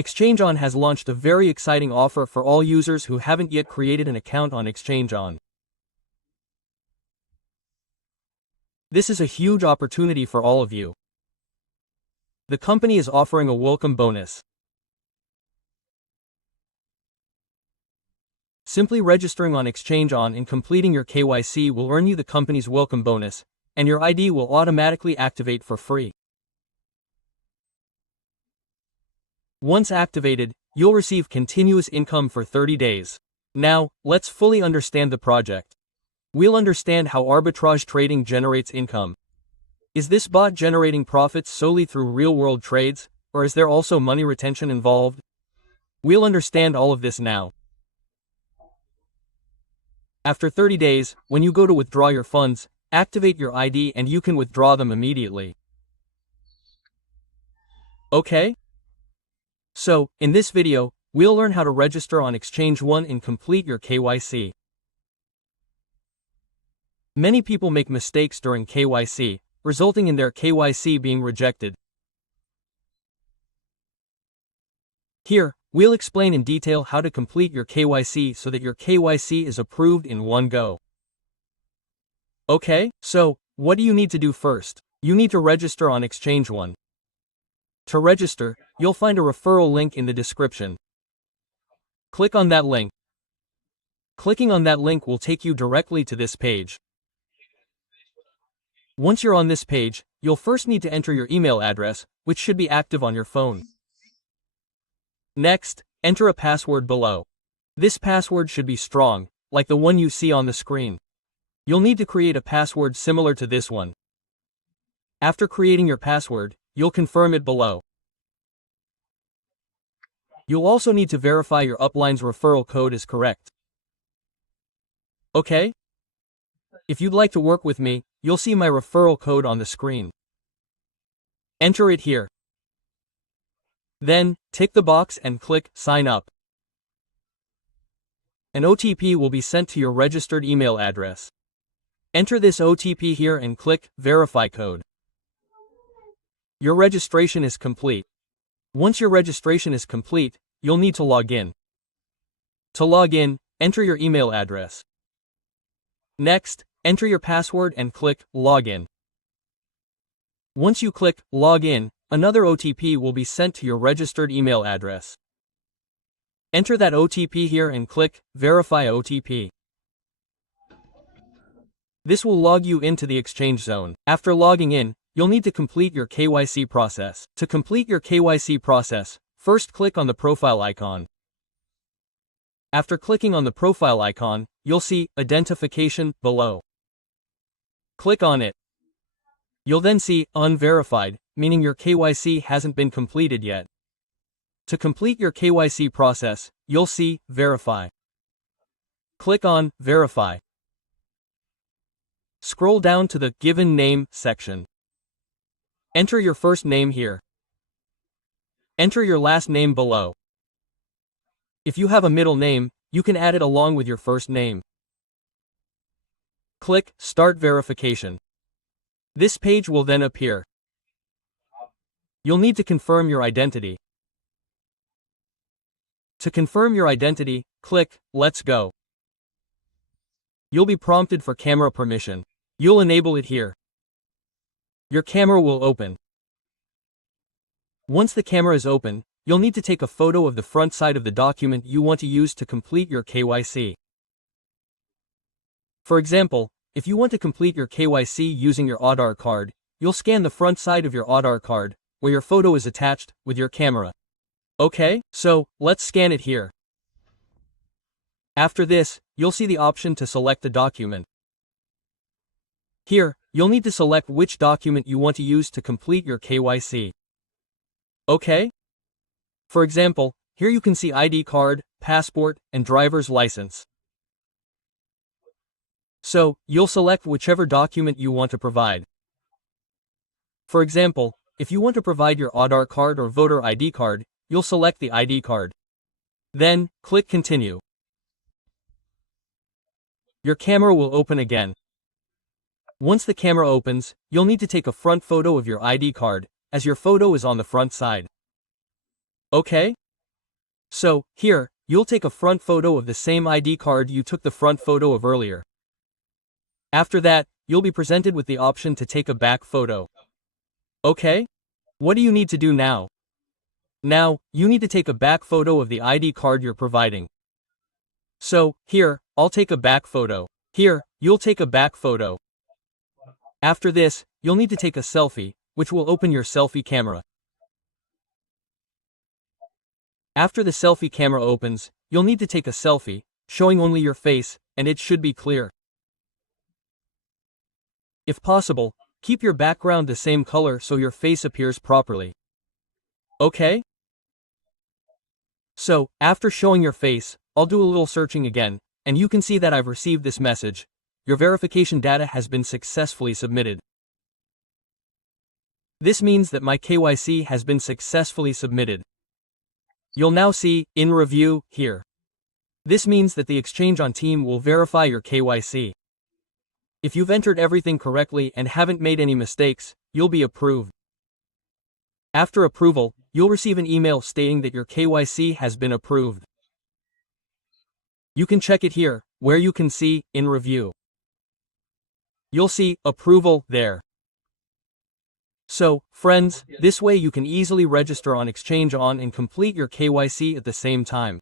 Xchangeon has launched a very exciting offer for all users who haven't yet created an account on Xchangeon. This is a huge opportunity for all of you. The company is offering a welcome bonus. Simply registering on Xchangeon and completing your KYC will earn you the company's welcome bonus, and your ID will automatically activate for free. Once activated, you'll receive continuous income for 30 days. Now, let's fully understand the project. We'll understand how arbitrage trading generates income. Is this bot generating profits solely through real-world trades, or is there also money retention involved? We'll understand all of this now. After 30 days, when you go to withdraw your funds, activate your ID and you can withdraw them immediately. Okay? So, in this video, we'll learn how to register on Xchangeon and complete your KYC. Many people make mistakes during KYC, resulting in their KYC being rejected. Here, we'll explain in detail how to complete your KYC so that your KYC is approved in one go. Okay, so, what do you need to do first? You need to register on Xchangeon. To register, you'll find a referral link in the description. Click on that link. Clicking on that link will take you directly to this page. Once you're on this page, you'll first need to enter your email address, which should be active on your phone. Next, enter a password below. This password should be strong, like the one you see on the screen. You'll need to create a password similar to this one. After creating your password, you'll confirm it below. You'll also need to verify your upline's referral code is correct. Okay? If you'd like to work with me, you'll see my referral code on the screen. Enter it here. Then, tick the box and click Sign Up. An OTP will be sent to your registered email address. Enter this OTP here and click Verify Code. Your registration is complete. Once your registration is complete, you'll need to log in. To log in, enter your email address. Next, enter your password and click Login. Once you click Login, another OTP will be sent to your registered email address. Enter that OTP here and click Verify OTP. This will log you into the Xchangeon. After logging in, you'll need to complete your KYC process. To complete your KYC process, first click on the profile icon. After clicking on the profile icon, you'll see Identification below. Click on it. You'll then see Unverified, meaning your KYC hasn't been completed yet. To complete your KYC process, you'll see Verify. Click on Verify. Scroll down to the Given Name section. Enter your first name here. Enter your last name below. If you have a middle name, you can add it along with your first name. Click Start Verification. This page will then appear. You'll need to confirm your identity. To confirm your identity, click Let's Go. You'll be prompted for camera permission. You'll enable it here. Your camera will open. Once the camera is open, you'll need to take a photo of the front side of the document you want to use to complete your KYC. For example, if you want to complete your KYC using your Aadhaar card, you'll scan the front side of your Aadhaar card, where your photo is attached, with your camera. Okay, so, let's scan it here. After this, you'll see the option to select the document. Here, you'll need to select which document you want to use to complete your KYC. Okay? For example, here you can see ID card, passport, and driver's license. So, you'll select whichever document you want to provide. For example, if you want to provide your Aadhaar card or voter ID card, you'll select the ID card. Then, click Continue. Your camera will open again. Once the camera opens, you'll need to take a front photo of your ID card, as your photo is on the front side. Okay? So, here, you'll take a front photo of the same ID card you took the front photo of earlier. After that, you'll be presented with the option to take a back photo. Okay? What do you need to do now? Now, you need to take a back photo of the ID card you're providing. So, here, I'll take a back photo. Here, you'll take a back photo. After this, you'll need to take a selfie, which will open your selfie camera. After the selfie camera opens, you'll need to take a selfie, showing only your face, and it should be clear. If possible, keep your background the same color so your face appears properly. Okay? So, after showing your face, I'll do a little searching again, and you can see that I've received this message. Your verification data has been successfully submitted. This means that my KYC has been successfully submitted. You'll now see, in review, here. This means that the Xchangeon team will verify your KYC. If you've entered everything correctly and haven't made any mistakes, you'll be approved. After approval, you'll receive an email stating that your KYC has been approved. You can check it here, where you can see, in review. You'll see, approval, there. So, friends, this way you can easily register on Xchangeon and complete your KYC at the same time.